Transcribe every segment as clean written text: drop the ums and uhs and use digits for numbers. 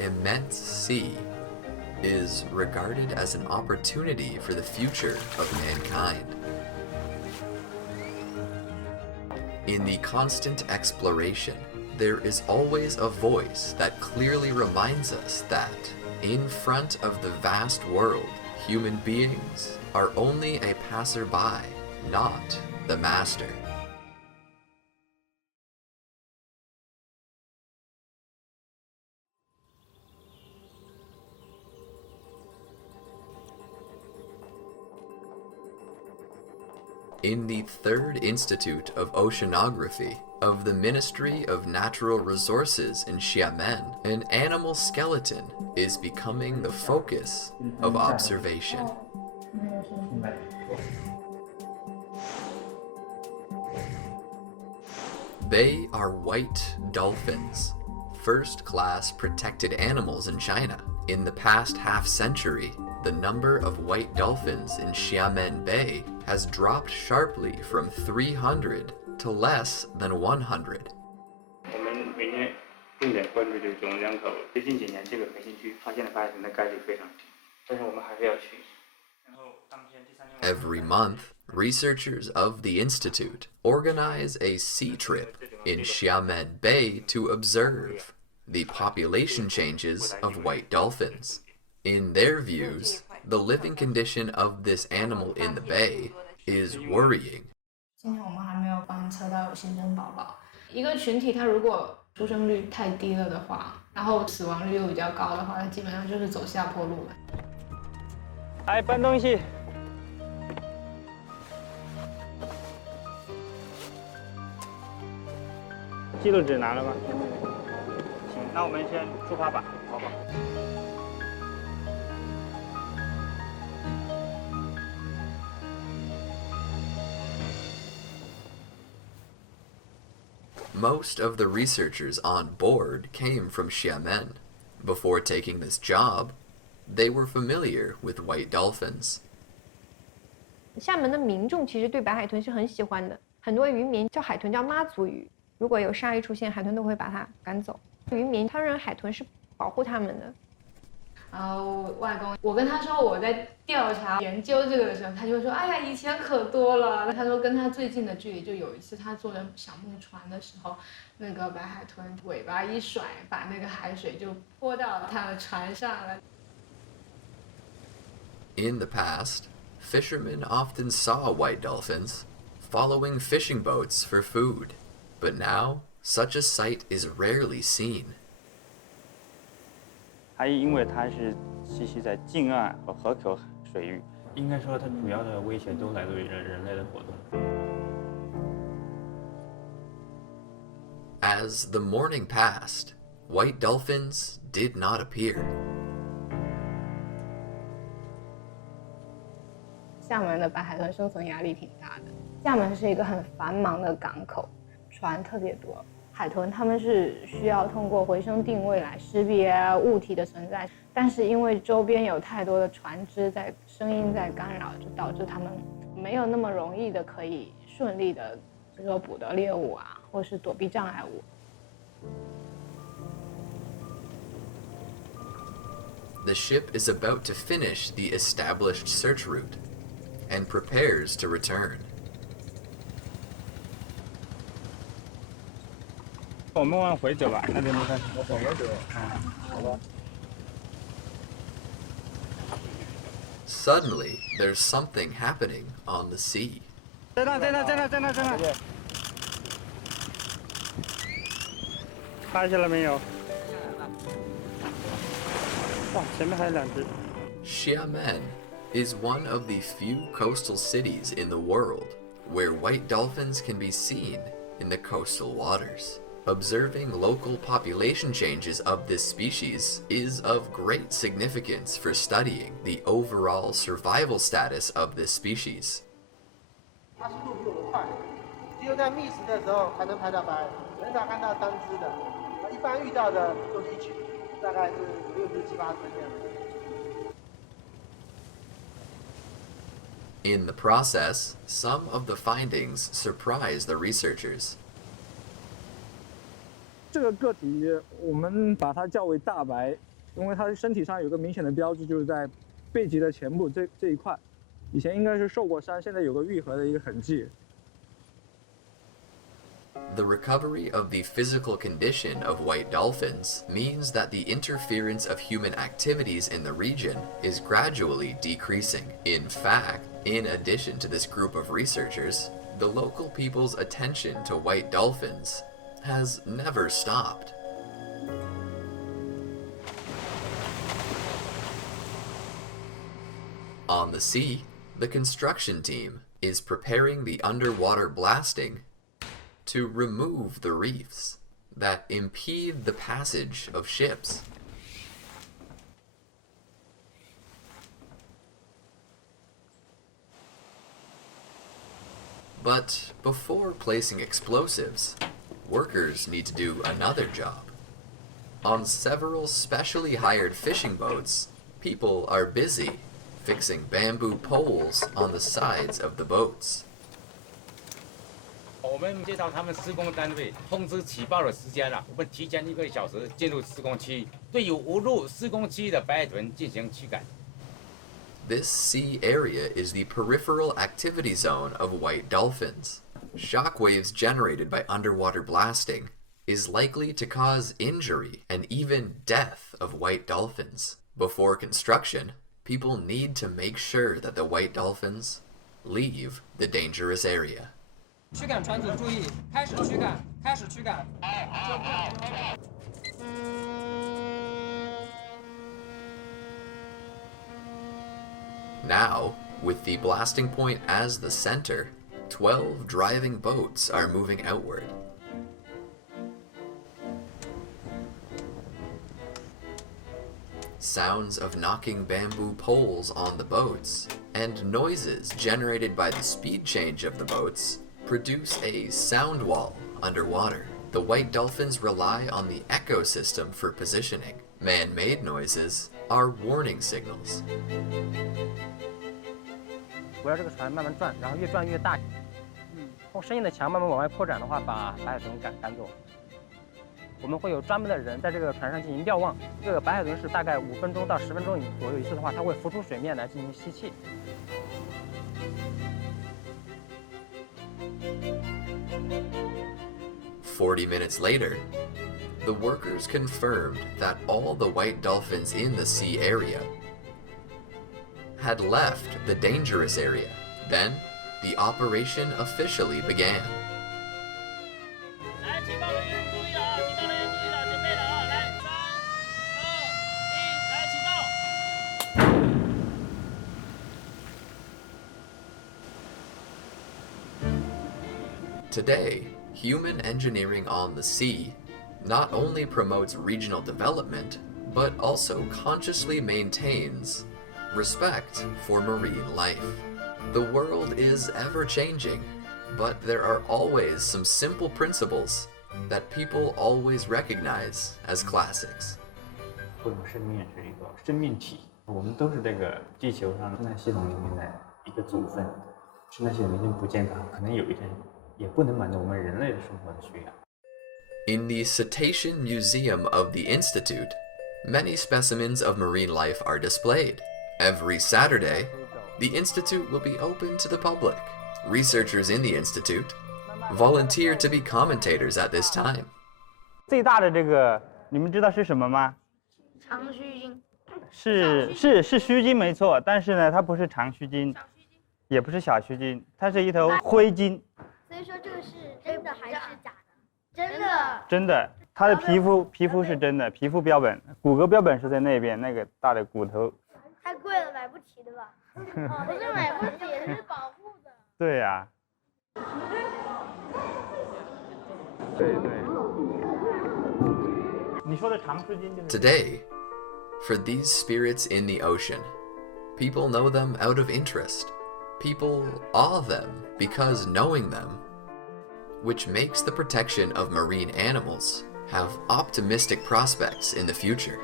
immense sea is regarded as an opportunity for the future of mankind. In the constant exploration, there is always a voice that clearly reminds us that, in front of the vast world, human beings are only a passerby, not the master. In the Third Institute of Oceanography of the Ministry of Natural Resources in Xiamen, an animal skeleton is becoming the focus of observation. They are white dolphins, first-class protected animals in China. In the past half-century, the number of white dolphins in Xiamen Bay has dropped sharply from 300 to less than 100. Every month, researchers of the Institute organize a sea trip in Xiamen Bay to observe the population changes of white dolphins. In their views, the living condition of this animal in the bay is worrying. 今天我们还没有观测到有新生宝宝。一个群体它如果出生率太低了的话，然后死亡率又比较高的话，它基本上就是走下坡路了。来搬东西。记录纸拿了吗？行，那我们先出发吧，好吧。Most of the researchers on board came from Xiamen. Before taking this job, they were familiar with white dolphins. 厦门的民众其实对白海豚是很喜欢的，很多渔民叫海豚叫妈祖鱼，如果有鲨鱼出现，海豚都会把它赶走。渔民他认为海豚是保护他们的。然后外公，我跟他说我在调查研究这个的时候，他就说：“哎呀，以前可多了。”他说跟他最近的距离就有一次，他坐着小木船的时候，那个白海豚尾巴一甩，把那个海水就泼到他的船上了。In the past, fishermen often saw white dolphins following fishing boats for food, but now such a sight is rarely seen. 还因为它是栖息在近岸和河口水域，应该说它主要的威胁都来自于人类的活动。As the morning passed, white dolphins did not appear. 厦门的白海豚生存压力挺大的。厦门是一个很繁忙的港口，船特别多。海豚它们是需要通过回声定位来识别物体的存在，但是因为周边有太多的船只在声音在干扰，就导致它们没有那么容易的可以顺利的，比如说捕到猎物啊，或是躲避障碍物。The ship is about to finish the established search route and prepares to return. 我们往回走吧，那边没看。我往回走。好吧。Suddenly, there's something happening on the sea. 在那！拍下来没有？哇，前面还有2只。Xiamen is one of the few coastal cities in the world where white dolphins can be seen in the coastal waters. Observing local population changes of this species is of great significance for studying the overall survival status of this species. 它速度比我们快，只有在觅食的时候才能拍到白，很少看到单只的。一般遇到的都是一群，大概是5、6只、7、8只这样。In the process, some of the findings surprise the researchers. 这个个体我们把它叫为大白，因为它身体上有个明显的标志，就是在背脊的前部这一块，以前应该是受过伤，现在有个愈合的一个痕迹。The recovery of the physical condition of white dolphins means that the interference of human activities in the region is gradually decreasing. In fact, in addition to this group of researchers, the local people's attention to white dolphins has never stopped. On the sea, the construction team is preparing the underwater blasting to remove the reefs that impede the passage of ships. But before placing explosives, workers need to do another job. On several specially hired fishing boats, people are busy fixing bamboo poles on the sides of the boats. 我们接到他们施工单位通知起报的时间了，我们提前1个小时进入施工区，对有误入施工区的白海豚进行驱赶。This sea area is the peripheral activity zone of white dolphins. Shockwaves generated by underwater blasting is likely to cause injury and even death of white dolphins. Before construction, people need to make sure that the white dolphins leave the dangerous area. 驱赶船组注意，开始驱赶，开始驱赶。Now, with the blasting point as the center, 12 driving boats are moving outward. Sounds of knocking bamboo poles on the boats and noises generated by the speed change of the boats produce a sound wall underwater. The white dolphins rely on the ecosystem for positioning. Man-made noises are warning signals. 围绕这个船慢慢转，然后越转越大。从声音的墙慢慢往外扩展的话，把白海豚赶走。我们会有专门的人在这个船上进行瞭望。这个白海豚是大概5分钟到10分钟左右一次的话，它会浮出水面来进行吸气。40 minutes later, the workers confirmed that all the white dolphins in the sea area had left the dangerous area. Then, the operation officially began. Today, human engineering on the sea not only promotes regional development, but also consciously maintains respect for marine life. The world is ever changing, but there are always some simple principles that people always recognize as classics. 会有生命是一个生命体，我们都是这个地球上生态系统里面的一个组分。生态系统一定不健康，可能有一天也不能满足我们人类的生活的需要。In the Cetacean Museum of the Institute, many specimens of marine life are displayed. Every Saturday, the Institute will be open to the public. Researchers in the Institute volunteer to be commentators at this time. 最大的这个，你们知道是什么吗？长须鲸。是须鲸没错，但是呢，它不是长须鲸，也不是小须鲸，它是一头灰鲸。所以说这个是真的还是假的？真的。真的，它的皮肤是真的，皮肤标本，骨骼标本是在那边，那个大的骨头。太贵了，买不起对吧？不是买不起，是保护的。对呀。对。你说的长须鲸就是。Today, for these spirits in the ocean, people know them out of interest. People awe them because knowing them, which makes the protection of marine animals have optimistic prospects in the future.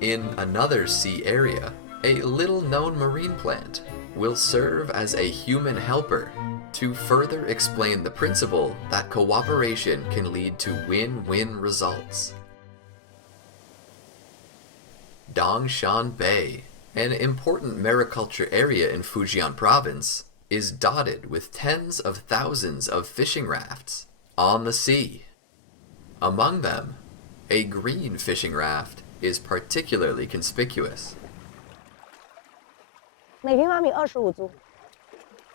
In another sea area, a little-known marine plant will serve as a human helper to further explain the principle that cooperation can lead to win-win results. Dongshan Bay, an important mariculture area in Fujian province, is dotted with tens of thousands of fishing rafts on the sea. Among them, a green fishing raft is particularly conspicuous. 每平方米25株，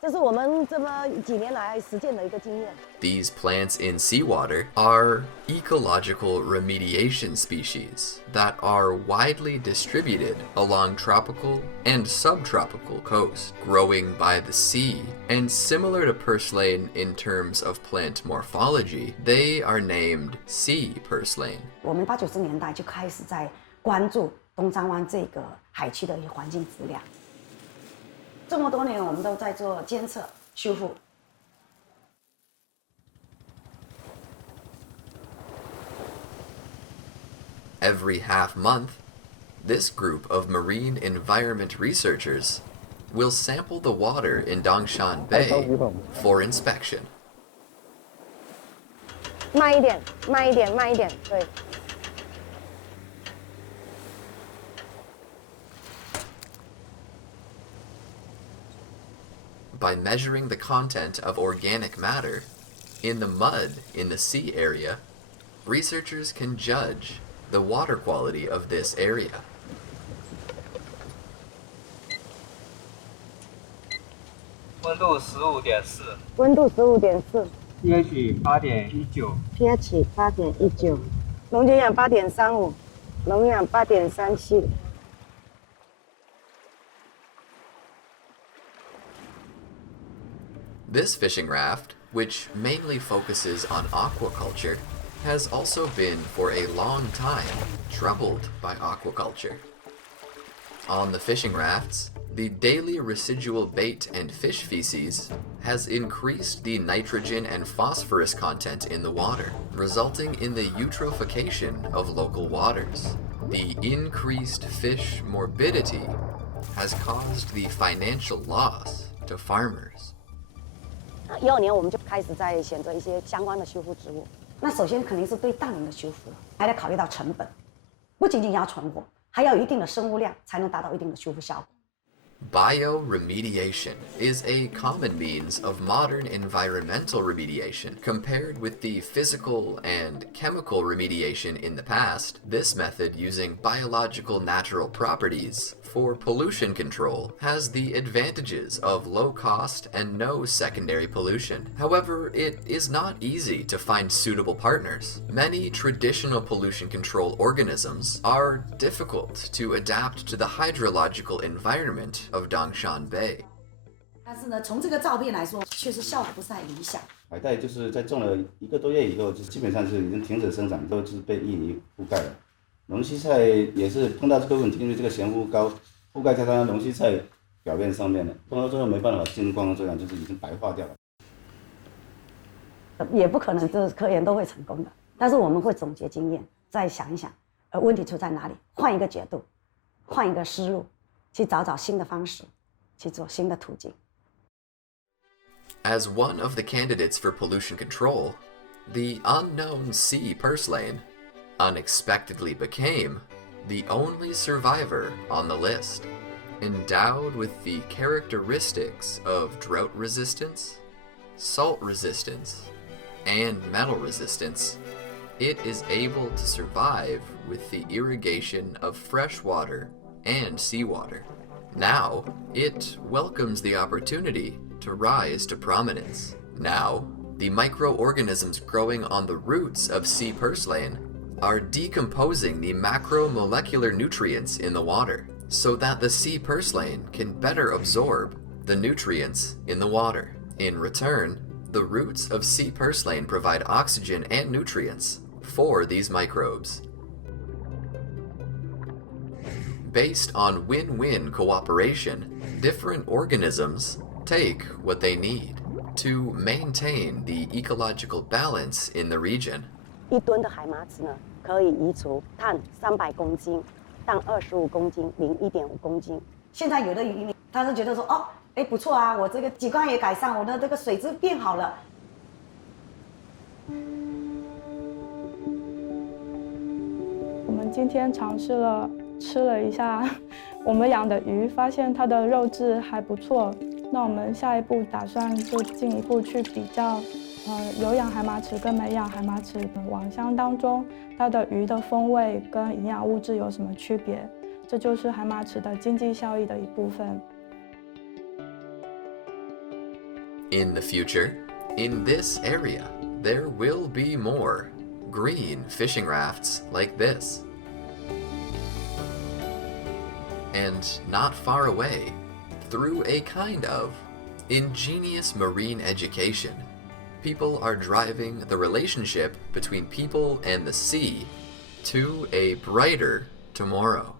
这是我们这么几年来实践的一个经验。 These plants in seawater are ecological remediation species that are widely distributed along tropical and subtropical coasts, growing by the sea, and similar to purslane in terms of plant morphology, they are named sea purslane. 我们80、90年代就开始在关注东张湾这个海区的一些环境质量。这么多年，我们都在做监测、修复。 Every half month, this group of marine environment researchers will sample the water in Dongshan Bay for inspection. 慢一点，慢一点，慢一点，对。 By measuring the content of organic matter in the mud in the sea area, researchers can judge the water quality of this area. 温度15.4，温度15.4 pH 8.19 ，pH 8.19，溶解氧8.35，溶氧8.37。 This fishing raft, which mainly focuses on aquaculture, has also been for a long time troubled by aquaculture. On the fishing rafts, the daily residual bait and fish feces has increased the nitrogen and phosphorus content in the water, resulting in the eutrophication of local waters. The increased fish morbidity has caused the financial loss to farmers. 12年我们就开始在选择一些相关的修复植物。那首先肯定是对氮林的修复，还得考虑到成本，不仅仅要存活，还要有一定的生物量，才能达到一定的修复效果。 Bioremediation is a common means of modern environmental remediation. Compared with the physical and chemical remediation in the past, this method using biological natural properties for pollution control has the advantages of low cost and no secondary pollution. However, it is not easy to find suitable partners. Many traditional pollution control organisms are difficult to adapt to the hydrological environment of Dongshan Bay. 但是呢，从这个照片来说，确实效果不是太理想。海带就是在种了1个多月以后，就基本上是已经停止生长，都是被淤泥覆盖了。龙须菜也是碰到这个问题，因为这个咸污膏覆盖在它龙须菜表面上面了，碰到之后没办法进入光合作用，就是已经白化掉了。也不可能这科研都会成功的，但是我们会总结经验，再想一想，问题出在哪里，换一个角度，换一个思路，去找找新的方式，去做新的途径。 As one of the candidates for pollution control, the unknown sea purslane unexpectedly became the only survivor on the list. Endowed with the characteristics of drought resistance, salt resistance, and metal resistance, it is able to survive with the irrigation of fresh water and seawater. Now, it welcomes the opportunity to rise to prominence. Now, the microorganisms growing on the roots of sea purslane are decomposing the macromolecular nutrients in the water so that the sea purslane can better absorb the nutrients in the water. In return, the roots of sea purslane provide oxygen and nutrients for these microbes. Based on win-win cooperation, different organisms take what they need to maintain the ecological balance in the region. 1吨的海马质呢，可以移除碳300公斤，氮25公斤，磷1.5公斤。现在有的渔民他是觉得说，哦，哎，不错啊，我这个景观也改善，我的这个水质变好了。我们今天尝试了吃了一下我们养的鱼，发现它的肉质还不错。那我们下一步打算就进一步去比较，有养海马齿跟没养海马齿的网箱当中，它的鱼的风味跟营养物质有什么区别？这就是海马齿的经济效益的一部分。In the future, in this area, there will be more green fishing rafts like this. And not far away, through a kind of ingenious marine education, people are driving the relationship between people and the sea to a brighter tomorrow.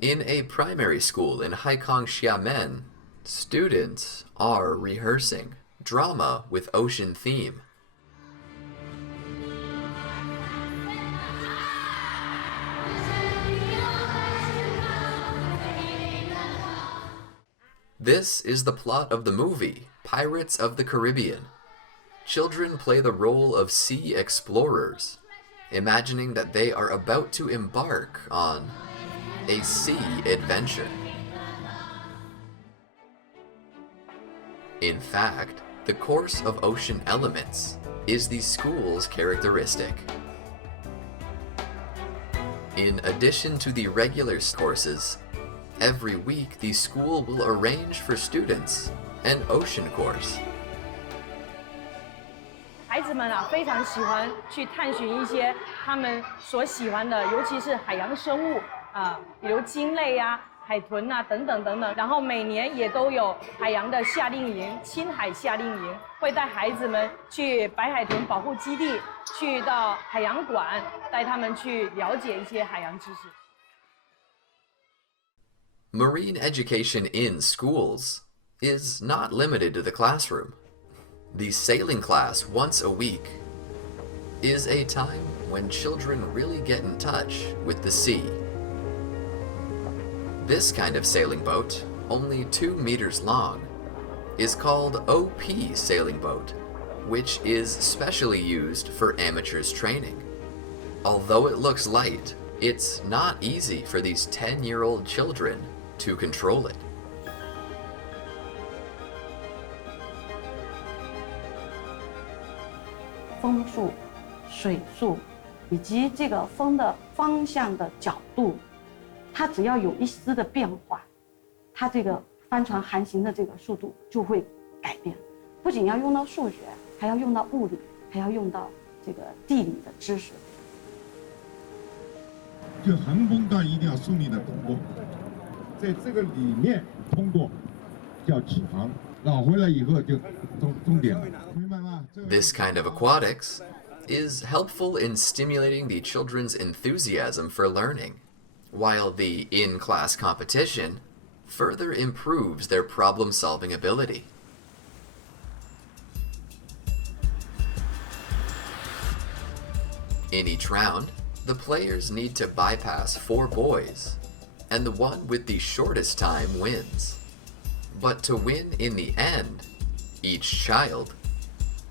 In a primary school in Haikang Xiamen, students are rehearsing drama with ocean theme. This is the plot of the movie, Pirates of the Caribbean. Children play the role of sea explorers, imagining that they are about to embark on a sea adventure. In fact, the course of ocean elements is the school's characteristic. In addition to the regular courses, every week the school will arrange for students an ocean course. 孩子们非常喜欢去探寻一些他们所喜欢的，尤其是海洋生物比如鲸类海豚等等等等。然后每年也都有海洋的夏令营、青海夏令营，会带孩子们去白海豚保护基地，去到海洋馆，带他们去了解一些海洋知识。Marine education in schools is not limited to the classroom. The sailing class once a week is a time when children really get in touch with the sea. This kind of sailing boat, only 2 meters long, is called OP sailing boat, which is specially used for amateurs training. Although it looks light, it's not easy for these 10-year-old children to control it. 风速、水速以及这个风的方向的角度，它只要有一丝的变化，它这个帆船航行的这个速度就会改变。不仅要用到数学，还要用到物理，还要用到这个地理的知识。就横风段一定要顺利的通过，在这个里面通过叫起航，绕回来以后就终点了，明白吗？ This kind of aquatics is helpful in stimulating the children's enthusiasm for learning, while the in-class competition further improves their problem-solving ability. In each round, the players need to bypass 4 buoys, and the one with the shortest time wins. But to win in the end, each child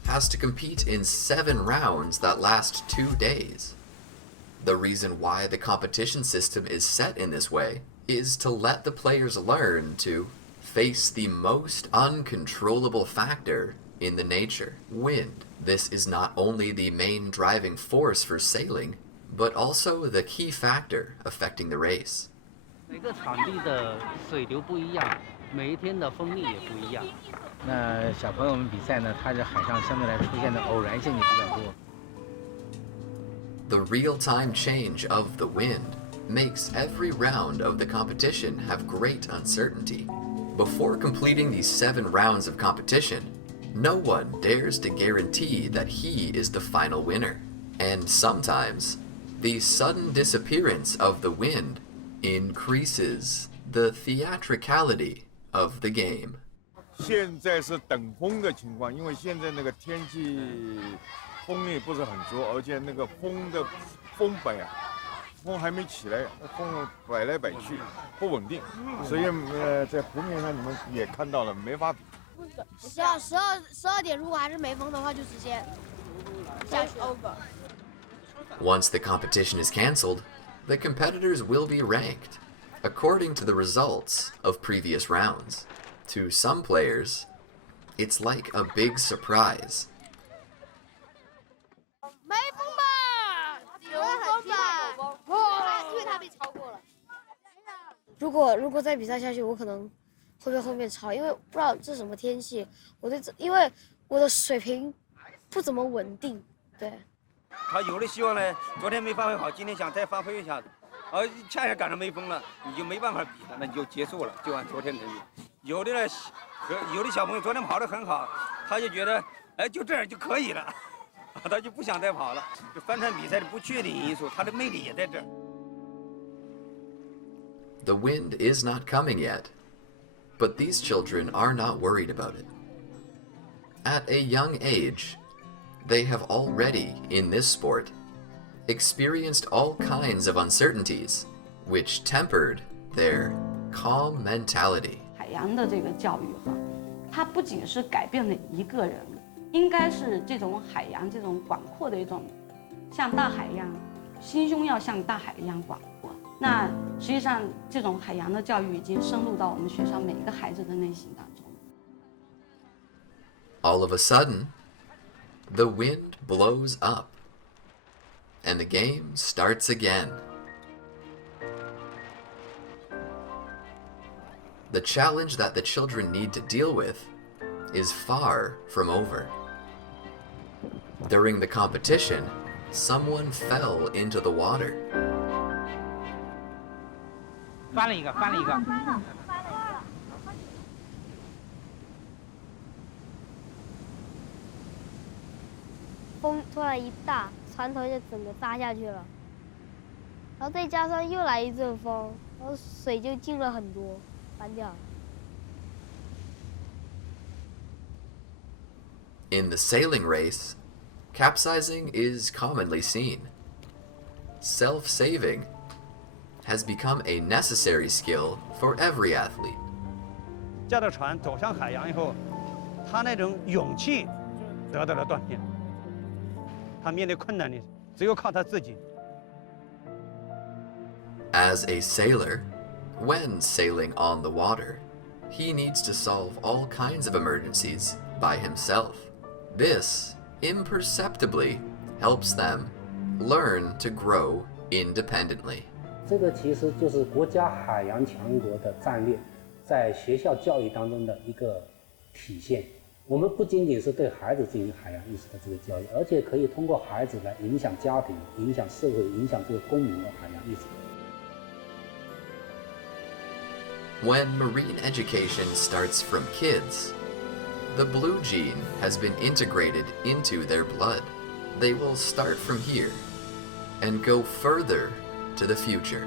has to compete in 7 rounds that last 2 days. The reason why the competition system is set in this way is to let the players learn to face the most uncontrollable factor in the nature, wind. This is not only the main driving force for sailing, but also the key factor affecting the race. 每个场地的水流不一样，每一天的风力也不一样。那小朋友们比赛呢，它在海上相对来出现的偶然性就比较多。The real-time change of the wind makes every round of the competition have great uncertainty. Before completing these 7 rounds of competition, no one dares to guarantee that he is the final winner. And sometimes, the sudden disappearance of the wind increases the theatricality of the game. 现在是等风的情况，因为现在那个天气风力不是很足，而且那个风的风风还没起来，风摆来摆去，不稳定，所以在湖面上你们也看到了，没法比。12点如果还是没风的话，就直接下去 over。 Once the competition is cancelled, the competitors will be ranked according to the results of previous rounds. To some players, it's like a big surprise. 没风吧？有风吧？因为他被超过了。如果再比赛下去，我可能会被后面超，因为不知道这是什么天气。因为我的水平不怎么稳定，对。他有的希望呢，昨天没发挥好，今天想再发挥一下子，恰恰赶上没风了，你就没办法比了，那你就结束了，就按昨天成绩。有的呢，有的小朋友昨天跑得很好，他就觉得，就这样就可以了，他就不想再跑了。就帆船比赛的不确定因素，它的魅力也在这儿。The wind is not coming yet, but these children are not worried about it. At a young age, they have already, in this sport, experienced all kinds of uncertainties, which tempered their calm mentality. 海洋的这个教育哈，它不仅是改变了一个人，应该是这种海洋这种广阔的一种，像大海一样，心胸要像大海一样广阔。那实际上，这种海洋的教育已经深入到我们学校每一个孩子的内心当中。All of a sudden, the wind blows up, and the game starts again. The challenge that the children need to deal with is far from over. During the competition, someone fell into the water. 翻了一个。风突然一大，船头就整个扎下去了，然后再加上又来一阵风，然后水就进了很多，翻掉了。In the sailing race, capsizing is commonly seen. Self-saving has become a necessary skill for every athlete. 驾着船走向海洋以后，他那种勇气得到了锻炼。他面对困难的，只有靠他自己。As a sailor, when sailing on the water, he needs to solve all kinds of emergencies by himself. This imperceptibly helps them learn to grow independently. 这个其实就是国家海洋强国的战略，在学校教育当中的一个体现。我们不仅仅是对孩子进行海洋意识的这个教育，而且可以通过孩子来影响家庭、影响社会、影响这个公民的海洋意识。When marine education starts from kids, the blue gene has been integrated into their blood. They will start from here and go further to the future.